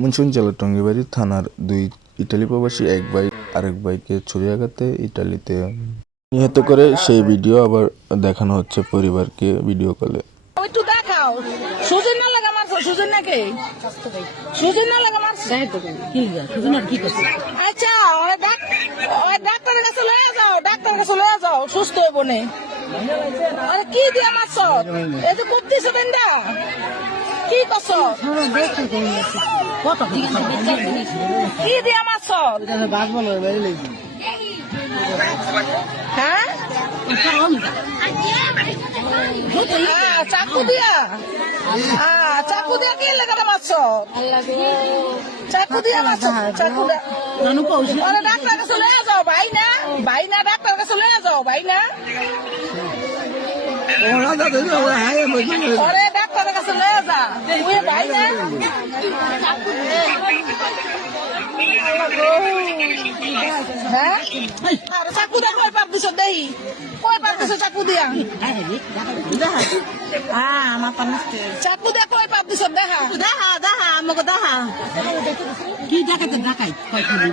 মুন্সিগঞ্জ জেলার টঙ্গীবাড়ি থানার দুই ইটালি প্রবাসী এক ভাই আরেক ভাইকে ছুরিকাঘাতে ইটালিতে নিহত করে সেই ভিডিও আবার দেখানো হচ্ছে পরিবারকে ভিডিও কলে। একটু দেখাও সুজন না লাগা মারছো সুজন নাকি সুজন না লাগা মারছো কি করছে আচ্ছা ওই ডাক্তারের কাছে লয়ে যাও ডাক্তারের কাছে লয়ে যাও সুস্থ হইব নে আরে কি দিয়া মারছো এই যে কুপ দিছো বেন্দা কি করছো কি দিয়া মারছো হ্যাঁ চাকু দিয়া চাকু দিয়া কি লাগাটা মারছো চাকু দিয়া মারছো চাকু দিয়া ডাক্তার কাছে লয়ে যাও ভাই না ডাক্তার কাছে লয়ে যাও ভাই না ওরে ডাক্তারের কাছে লয়ে যা তুই ভাই না হ্যাঁ চাকু দিয়া কয় পাপ দিছ দেহি কয় পাপ দিছ চাকু দিয়া চাকু দিয়া কয় পাপ দিছ দেখা দেখা দেখা আমাকে দেখা কি দেখাতে দেখাই